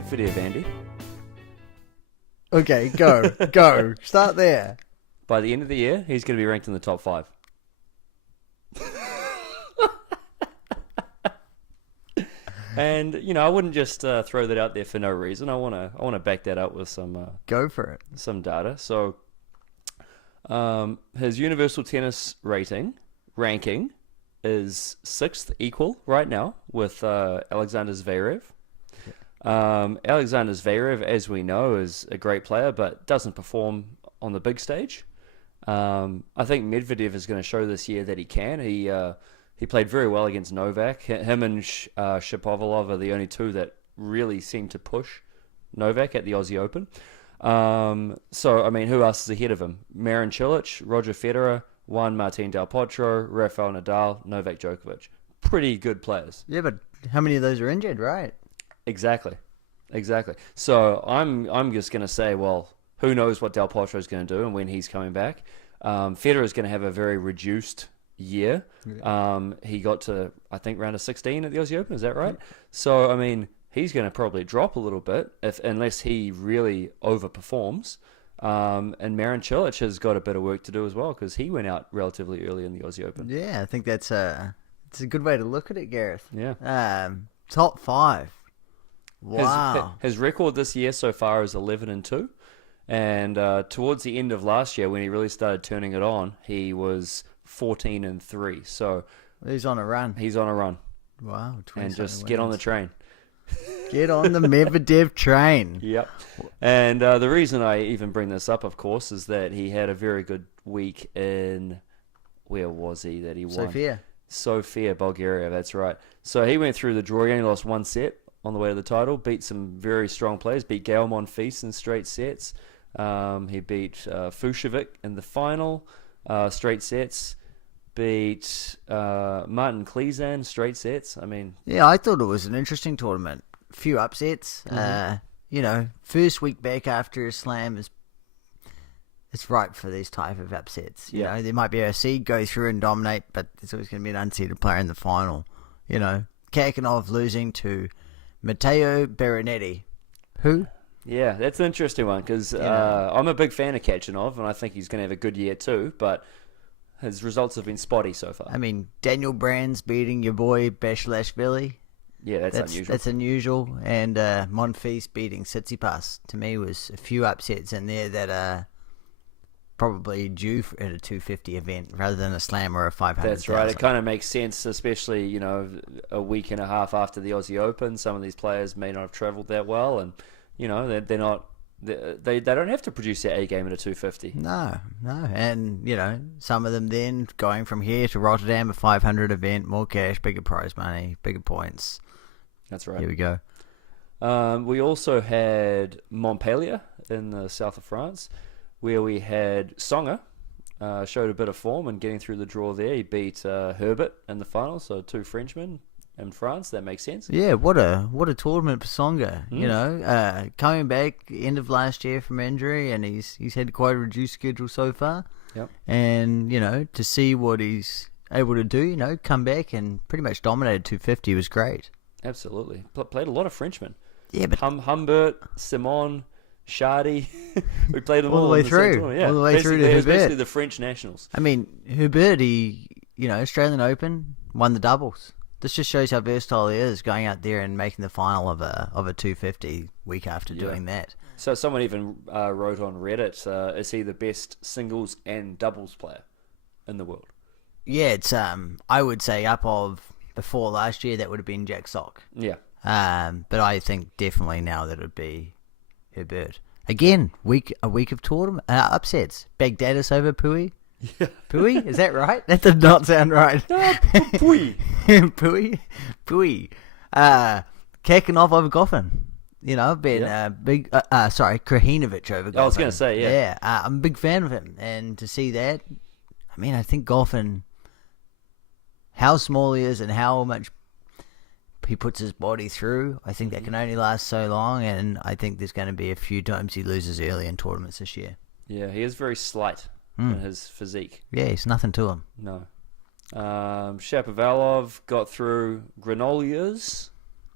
Medvedev, Andy. Okay, go. Start there. By the end of the year, he's going to be ranked in the top 5. And I wouldn't just throw that out there for no reason. I want to back that up with some Go for it. some data. So, his universal tennis ranking is 6th equal right now with Alexander Zverev. Alexander Zverev, as we know, is a great player, but doesn't perform on the big stage. I think Medvedev is going to show this year that he can. He played very well against Novak. Him and Shapovalov are the only two that really seem to push Novak at the Aussie Open. So, I mean, who else is ahead of him? Marin Cilic, Roger Federer, Juan Martín Del Potro, Rafael Nadal, Novak Djokovic. Pretty good players. Yeah, but how many of those are injured, right? Exactly. So I'm just going to say, well, who knows what Del Potro is going to do and when he's coming back. Federer is going to have a very reduced year. He got to, I think, round of 16 at the Aussie Open. Is that right? So, I mean, he's going to probably drop a little bit unless he really overperforms. And Marin Cilic has got a bit of work to do as well because he went out relatively early in the Aussie Open. Yeah, I think it's a good way to look at it, Gareth. Yeah. Top 5. Wow. His record this year so far is 11-2. And towards the end of last year, when he really started turning it on, he was 14-3. So he's on a run. Wow. And just wins. get on the train. Get on the Medvedev train. Yep. And the reason I even bring this up, of course, is that he had a very good week in, where was he that he won? Sofia, Bulgaria, that's right. So he went through the draw. He only lost one set on the way to the title. Beat some very strong players. Beat Gael Monfils in straight sets. He beat Fucsovics in the final, straight sets. Beat Martin Klizan, straight sets. I mean... Yeah, I thought it was an interesting tournament. A few upsets. First week back after a slam it's ripe for these type of upsets. You know, there might be a seed go through and dominate, but there's always going to be an unseeded player in the final. Kakanov losing to Matteo Berrettini. Who? Yeah, that's an interesting one because I'm a big fan of Kachanov, and I think he's going to have a good year too, but his results have been spotty so far. I mean, Daniel Brands beating your boy Basilashvili. Yeah, that's unusual. That's unusual. And Monfils beating Tsitsipas, to me, was a few upsets in there that are probably due at a 250 event rather than a slam or a 500. That's right. It kind of makes sense, especially, a week and a half after the Aussie Open. Some of these players may not have travelled that well, and, they're not... They don't have to produce their A game at a 250. No. And, some of them then going from here to Rotterdam, a 500 event, more cash, bigger prize money, bigger points. That's right. Here we go. We also had Montpellier in the south of France, where we had Songer, showed a bit of form and getting through the draw there. He beat Herbert in the final, so 2 Frenchmen in France. That makes sense. Yeah, what a tournament for Songer. Coming back end of last year from injury, and he's had quite a reduced schedule so far. Yep. And to see what he's able to do, come back and pretty much dominated 250 was great. Absolutely. Played a lot of Frenchmen. Yeah, but Humbert, Simon, Shardy. We played them all the way through. Yeah, all the way through to Herbert. Basically the French nationals. I mean, Herbert, Australian Open, won the doubles. This just shows how versatile he is, going out there and making the final of a 250 week after doing that. So someone even wrote on Reddit, is he the best singles and doubles player in the world? Yeah, it's I would say up of before last year that would have been Jack Sock. Yeah. But I think definitely now that it would be Herbert. Again, a week of tournament upsets. Baghdadis over Pui. Yeah. Pui? Is that right? That did not sound right. Pui. Pui. Kakanov over Goffin. I've been big... Krajinovic over Goffin. I was going to say, yeah. Yeah, I'm a big fan of him. And to see that, I mean, I think Goffin, how small he is and how much he puts his body through, I think that can only last so long, and I think there's going to be a few times he loses early in tournaments this year. Yeah, he is very slight in his physique. Yeah, he's nothing to him. No. Shapovalov got through Granollers.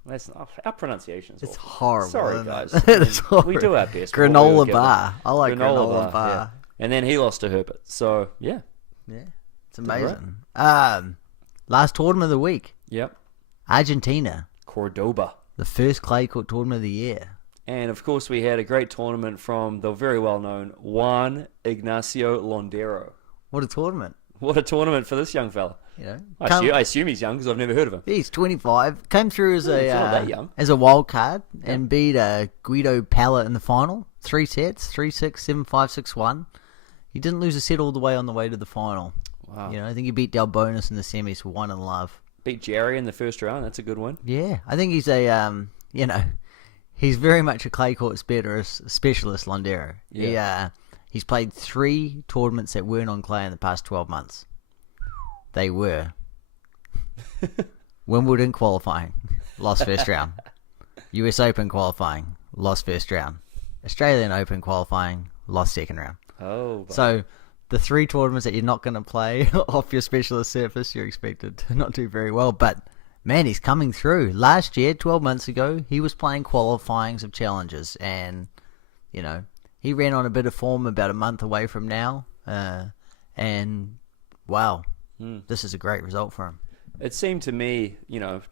That's our pronunciation's It's awful. horrible. Sorry, isn't guys. it? I mean, It's horrible. we do our best. with what we were Granola given. bar. I like granola bar. Yeah. And then he lost to Herbert. So yeah, It's amazing. Last tournament of the week. yep. Argentina. Cordoba. The first clay court tournament of the year. And of course, we had a great tournament from the very well known Juan Ignacio Londero. What a tournament. What a tournament for this young fella. You know, I assume he's young because I've never heard of him. he's 25. Came through as he's not that young. as a wild card and beat Guido Pella in the final. 3 sets, 3-6, 7-5, 6-1. He didn't lose a set all the way on the way to the final. Wow. You know, I think he beat Del Bonis in the semis for 1 in love. Beat Jerry in the first round. That's a good one. Yeah, I think he's a he's very much a clay court specialist, Londero. Yeah. He's played 3 tournaments that weren't on clay in the past 12 months. They were Wimbledon qualifying, lost first round. US Open qualifying, lost first round. Australian Open qualifying, lost second round. Oh. So the 3 tournaments that you're not going to play off your specialist surface, you're expected to not do very well. But man, he's coming through. Last year, 12 months ago, he was playing qualifyings of challenges, and you know, he ran on a bit of form about a month away from now, and wow, this is a great result for him. It seemed to me,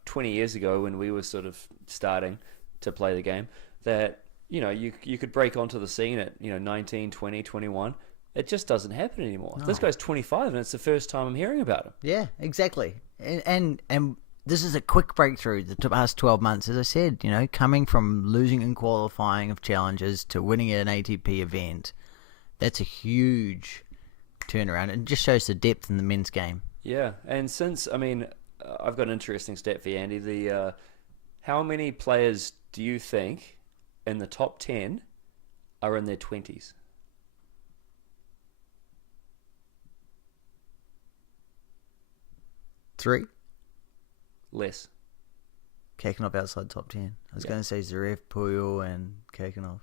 20 years ago when we were sort of starting to play the game, that, you could break onto the scene at, 19, 20, 21. It just doesn't happen anymore. No. This guy's 25 and it's the first time I'm hearing about him. Yeah, exactly. And this is a quick breakthrough the past 12 months, as I said, coming from losing in qualifying of challenges to winning at an ATP event. That's a huge turnaround. It just shows the depth in the men's game. Yeah, and I've got an interesting stat for you, Andy. How many players do you think in the top 10 are in their 20s? Three? Less. Kakanov outside top 10. I was going to say Zverev, Puyol, and Kakanov.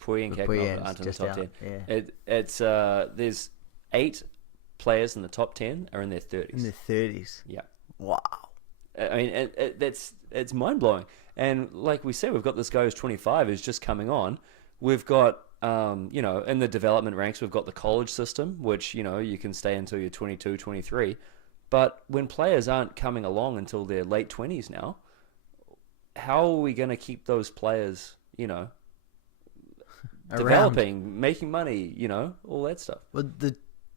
Puy and But Kakanov aren't in the just top out, 10. yeah. There's 8 players in the top 10 are in their 30s. In their 30s. Yeah. Wow. I mean, it's mind-blowing. And like we said, we've got this guy who's 25 who's just coming on. We've got, in the development ranks, we've got the college system, which, you can stay until you're 22, 23. But when players aren't coming along until their late 20s now, how are we going to keep those players, developing, making money, all that stuff? Well,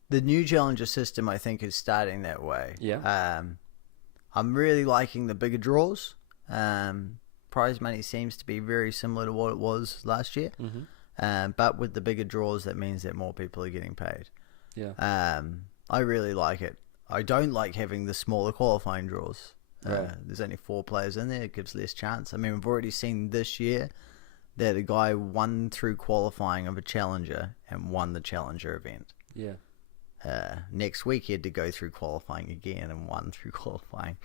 the new challenger system, I think, is starting that way. Yeah. I'm really liking the bigger draws. Prize money seems to be very similar to what it was last year. Mm-hmm. But with the bigger draws, that means that more people are getting paid. Yeah. I really like it. I don't like having the smaller qualifying draws. Right. There's only 4 players in there. It gives less chance. I mean, we've already seen this year that a guy won through qualifying of a challenger and won the challenger event. Yeah. Next week he had to go through qualifying again and won through qualifying.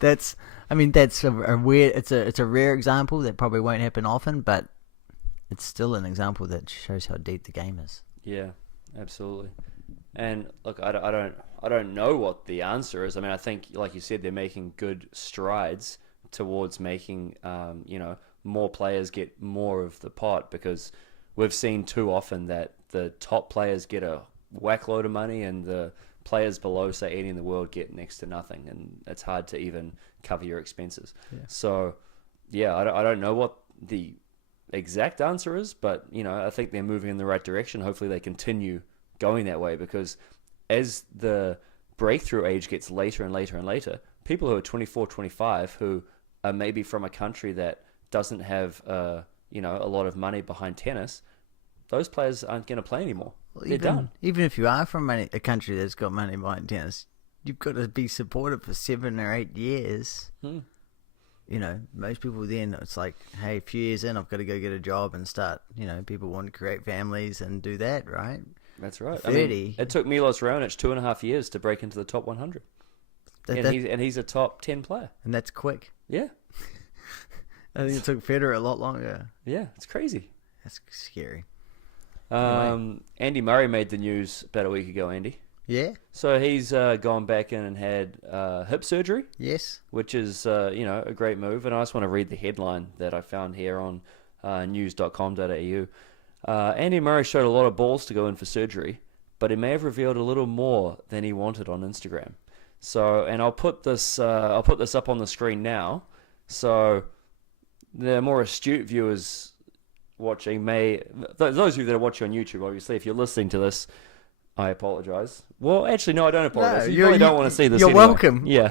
That's a weird. It's a rare example that probably won't happen often, but it's still an example that shows how deep the game is. Yeah, absolutely. And look, I don't know what the answer is. I mean, I think, like you said, they're making good strides towards making more players get more of the pot, because we've seen too often that the top players get a whack load of money and the players below, say, 80 in the world, get next to nothing, and it's hard to even cover your expenses. Yeah. So, yeah, I don't know what the exact answer is, but I think they're moving in the right direction. Hopefully they continue going that way, because as the breakthrough age gets later and later and later, people who are 24, 25, who are maybe from a country that doesn't have a lot of money behind tennis, those players aren't going to play anymore. Well, they're done. Even if you are from a country that's got money behind tennis, you've got to be supported for 7 or 8 years. Most people then, it's like, hey, a few years in, I've got to go get a job and start, people want to create families and do that, right? That's right. 30. I mean, it took Milos Raonic 2.5 years to break into the top 100. And he's a top 10 player. And that's quick. Yeah. I think it took Federer a lot longer. Yeah, it's crazy. That's scary. Andy Murray made the news about a week ago, Andy. Yeah. So he's gone back in and had hip surgery, Yes. which is a great move. And I just want to read the headline that I found here on news.com.au. Andy Murray showed a lot of balls to go in for surgery, but he may have revealed a little more than he wanted on Instagram. So, and I'll put this up on the screen now. So the more astute viewers watching those of you that are watching on YouTube, obviously, if you're listening to this, I apologize. Well, actually, no, I don't apologize. No, you really don't want to see this. You're anyway. welcome. Yeah.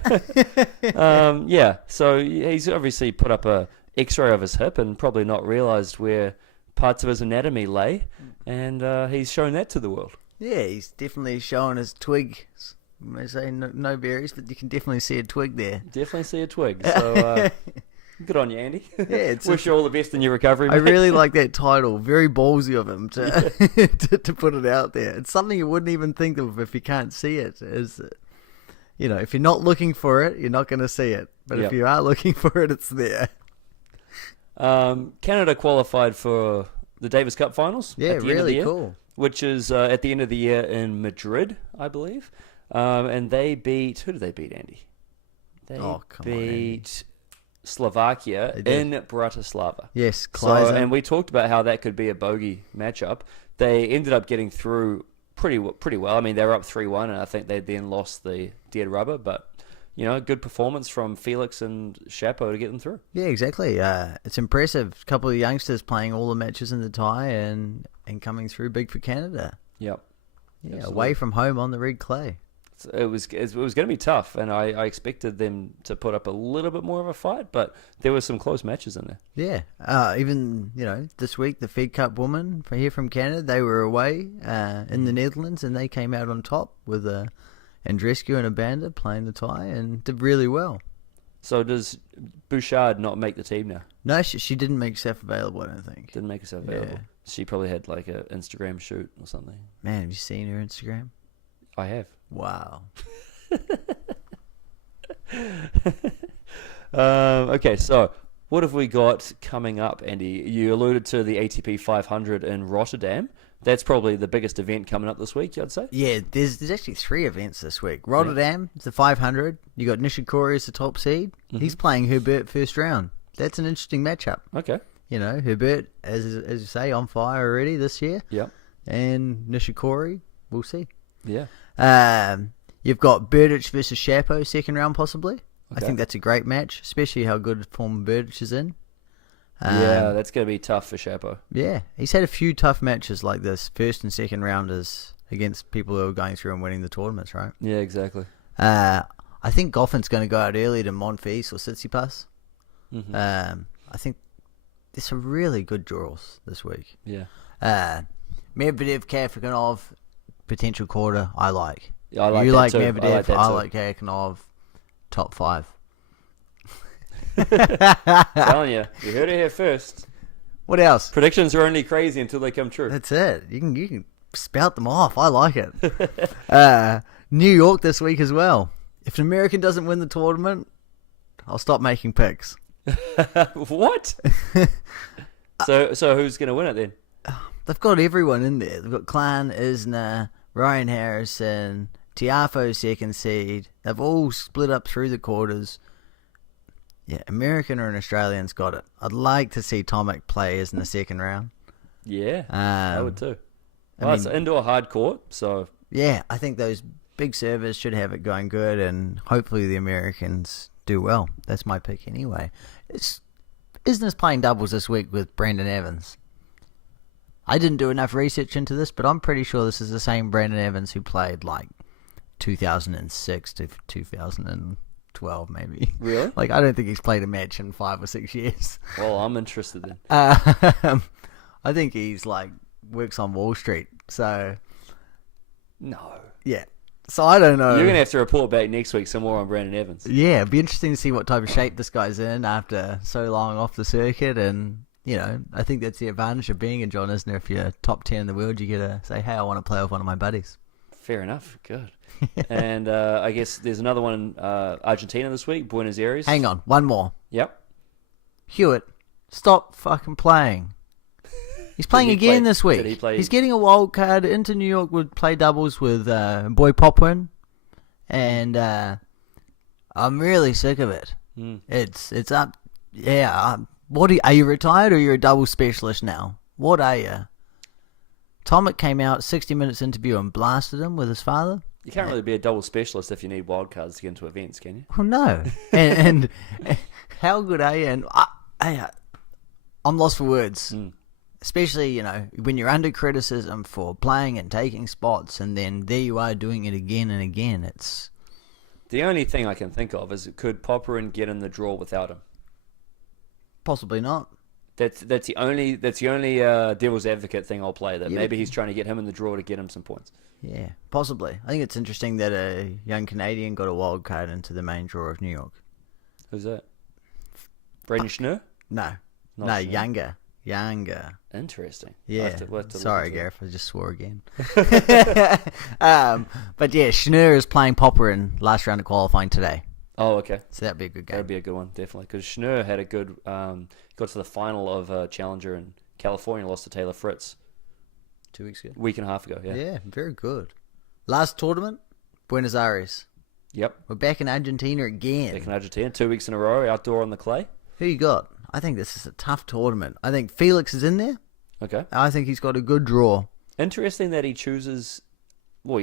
Yeah. So he's obviously put up a X-ray of his hip and probably not realized where parts of his anatomy lay, and he's shown that to the world. Yeah, he's definitely showing his twig. I say no berries, but you can definitely see a twig there. Definitely see a twig. So good on you, Andy. Yeah, wish you all the best in your recovery, I mate. really like that title. Very ballsy of him to to put it out there. It's something you wouldn't even think of if you can't see it. Is if you're not looking for it, you're not going to see it. But Yep. if you are looking for it, it's there. Canada qualified for the Davis Cup finals. Yeah, at the end of the really year, cool. Which is at the end of the year in Madrid, I believe. And they beat... Who did they beat, Andy? They Come on, beat Slovakia in Bratislava. Yes, So, Kleiser. and we talked about how that could be a bogey matchup. They ended up getting through pretty well. I mean, they were up 3-1, and I think they then lost the dead rubber. But, good performance from Felix and Chapo to get them through. Yeah, exactly. It's impressive. A couple of youngsters playing all the matches in the tie and coming through big for Canada. Yep. Yeah, Absolutely. away from home on the red clay. It was going to be tough, and I expected them to put up a little bit more of a fight, but there were some close matches in there. Yeah. Even, this week, the Fed Cup women here from Canada, they were away in the Netherlands, and they came out on top with Andreescu and Abanda playing the tie and did really well. So does Bouchard not make the team now? No, she didn't make herself available, I don't think. Didn't make herself available. Yeah. She probably had like an Instagram shoot or something. Man, have you seen her Instagram? I have. Wow. Okay, so what have we got coming up, Andy? You alluded to the ATP 500 in Rotterdam. That's probably the biggest event coming up this week, I'd say. Yeah, there's actually 3 events this week. Rotterdam, the 500. You got Nishikori as the top seed. Mm-hmm. He's playing Herbert first round. That's an interesting matchup. Okay. Herbert, as you say, on fire already this year. Yep. And Nishikori, we'll see. Yeah. You've got Berdych versus Chapo, second round possibly. I Okay. think that's a great match, especially how good form Berdych is in. Yeah, that's going to be tough for Chapo. Yeah, he's had a few tough matches like this, first and second rounders against people who are going through and winning the tournaments, right? Yeah, exactly. I think Goffin's going to go out early to Monfils or Tsitsipas. Mm-hmm. I think there's some really good draws this week. Yeah. Medvedev, Kafanov, potential quarter, I like. Yeah, I like you that like too. Medvedev, I I like like Kafanov, top 5. Telling you, you heard it here first. What else? Predictions are only crazy until they come true. That's it. You can spout them off. I like it. New York this week as well. If an American doesn't win the tournament, I'll stop making picks. What? So who's going to win it then? They've got everyone in there. They've got Clan, Isner, Ryan Harrison, Tiafoe second seed. They've all split up through the quarters. Yeah, American or an Australian's got it. I'd like to see Tomic play as in the second round. Yeah, I would too. I Well, it's mean- an indoor hard court, so Yeah, I think those big servers should have it going good, and hopefully the Americans do well. That's my pick anyway. Isner's playing doubles this week with Brandon Evans. I didn't do enough research into this, but I'm pretty sure this is the same Brandon Evans who played like 2006 to 2012 maybe. Really? Like, I don't think he's played a match in 5 or 6 years. Well, I'm interested then. I think he's like works on Wall Street. So, No. yeah. So I don't know. You're going to have to report back next week some more on Brandon Evans. Yeah, it'd be interesting to see what type of shape this guy's in after so long off the circuit. And, I think that's the advantage of being a John Isner. If you're top 10 in the world, you get to say, hey, I want to play with one of my buddies. Fair enough. Good. And I guess there's another one in Argentina this week, Buenos Aires. Hang on, one more. Yep. Hewitt, stop fucking playing. He's playing again this week. Did he play? He's getting a wild card into New York. Would play doubles with Boy Popwin, and I'm really sick of it. It's up. Yeah. Are you retired or you're a double specialist now? What are you? Tomic came out 60 minutes interview and blasted him with his father. You can't really be a double specialist if you need wildcards to get into events, can you? Well, no. and how good are you? And I'm lost for words. Especially, when you're under criticism for playing and taking spots, and then there you are doing it again and again. It's the only thing I can think of is could Popperin get in the draw without him? Possibly not. That's the only devil's advocate thing I'll play. That maybe he's trying to get him in the draw to get him some points. Yeah, possibly. I think it's interesting that a young Canadian got a wild card into the main draw of New York. Who's that? Braden Schnur? No, Schnur. Younger. Interesting. Yeah. We'll have to Sorry, Gareth. I just swore again. But yeah, Schnur is playing Popper in last round of qualifying today. Oh, okay. So that'd be a good game. That'd be a good one, definitely. Because Schnur had a good, got to the final of Challenger in California, lost to Taylor Fritz 2 weeks ago. Week and a half ago, yeah. Yeah, very good. Last tournament, Buenos Aires. Yep. We're back in Argentina again. Back in Argentina, 2 weeks in a row, outdoor on the clay. Who you got? I think this is a tough tournament. I think Felix is in there. Okay. I think he's got a good draw. Interesting that he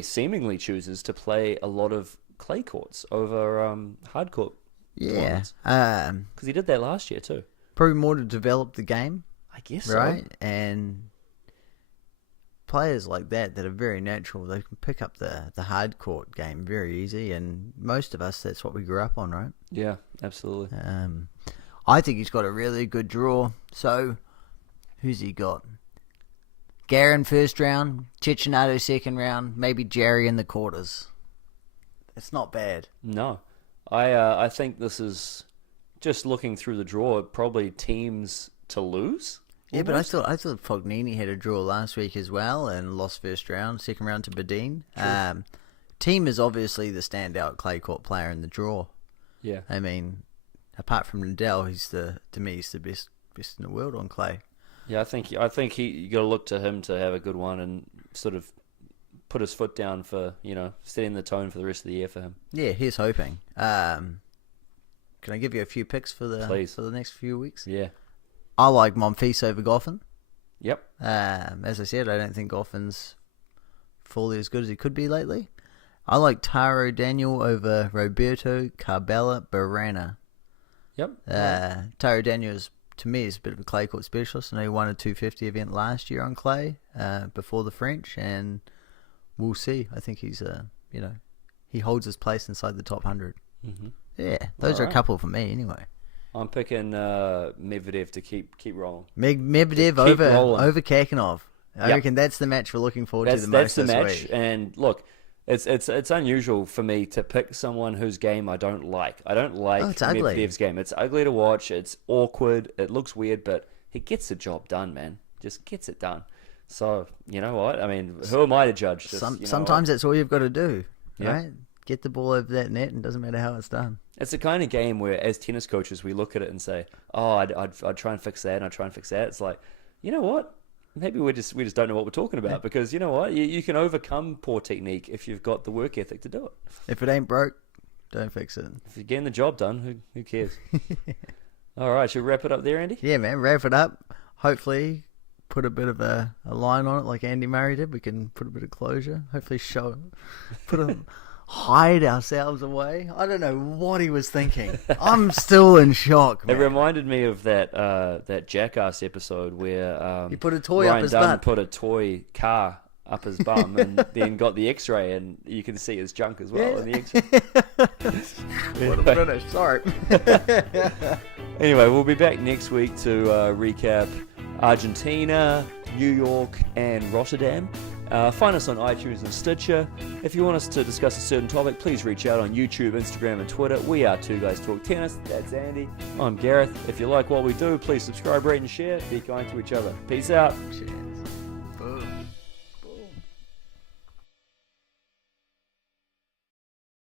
seemingly chooses to play a lot of clay courts over hard court. Yeah. Because he did that last year too. Probably more to develop the game. I guess right? so. And players like that are very natural. They can pick up the hard court game very easy. And most of us, that's what we grew up on, right? Yeah, absolutely. I think he's got a really good draw. So, who's he got? Garin first round, Cecchinato second round, maybe Jerry in the quarters. It's not bad. No. I think this is, just looking through the draw, probably teams to lose. Yeah, almost. But I thought Fognini had a draw last week as well and lost first round, second round to Badin. Team is obviously the standout clay court player in the draw. Yeah. I mean, apart from Nadal, to me he's the best in the world on clay. Yeah, I think you got to look to him to have a good one and sort of put his foot down for, setting the tone for the rest of the year for him. Yeah, here's hoping. Can I give you a few picks for the next few weeks? Yeah. I like Monfils over Goffin. Yep. As I said, I don't think Goffin's fully as good as he could be lately. I like Taro Daniel over Roberto Carbella Barana. Yep. Taro Daniel to me is a bit of a clay court specialist. I know he won a 250 event last year on clay before the French, and we'll see. I think he's he holds his place inside the top 100. Mm-hmm. Yeah, those are a couple for me anyway. I'm picking Medvedev to keep rolling. Medvedev over Kakanov. I reckon that's the match we're looking forward to the most this week. That's the match, and look, it's unusual for me to pick someone whose game I don't like. I don't like Medvedev's game. It's ugly to watch. It's awkward. It looks weird, but he gets the job done, man. Just gets it done. So, you know what? I mean, who am I to judge? Sometimes that's all you've got to do, right? Get the ball over that net, and it doesn't matter how it's done. It's the kind of game where, as tennis coaches, we look at it and say, "Oh, I'd try and fix that, and I'd try and fix that." It's like, you know what? Maybe we just don't know what we're talking about, because you know what? You can overcome poor technique if you've got the work ethic to do it. If it ain't broke, don't fix it. If you're getting the job done, who cares? All right, should we wrap it up there, Andy? Yeah, man, wrap it up. Hopefully, put a bit of a line on it like Andy Murray did. We can put a bit of closure. Hopefully, hide ourselves away. I don't know what he was thinking. I'm still in shock, man. It reminded me of that Jackass episode where he put a toy Ryan up his Dunn butt. Put a toy car up his bum and then got the X-ray, and you can see his junk as well in the X-ray. What a finish. Sorry. Anyway, we'll be back next week to recap Argentina, New York, and Rotterdam. Find us on iTunes and Stitcher. If you want us to discuss a certain topic, please reach out on YouTube, Instagram, and Twitter. We are Two Guys Talk Tennis. That's Andy. I'm Gareth. If you like what we do, please subscribe, rate, and share. Be kind to each other. Peace out. Cheers.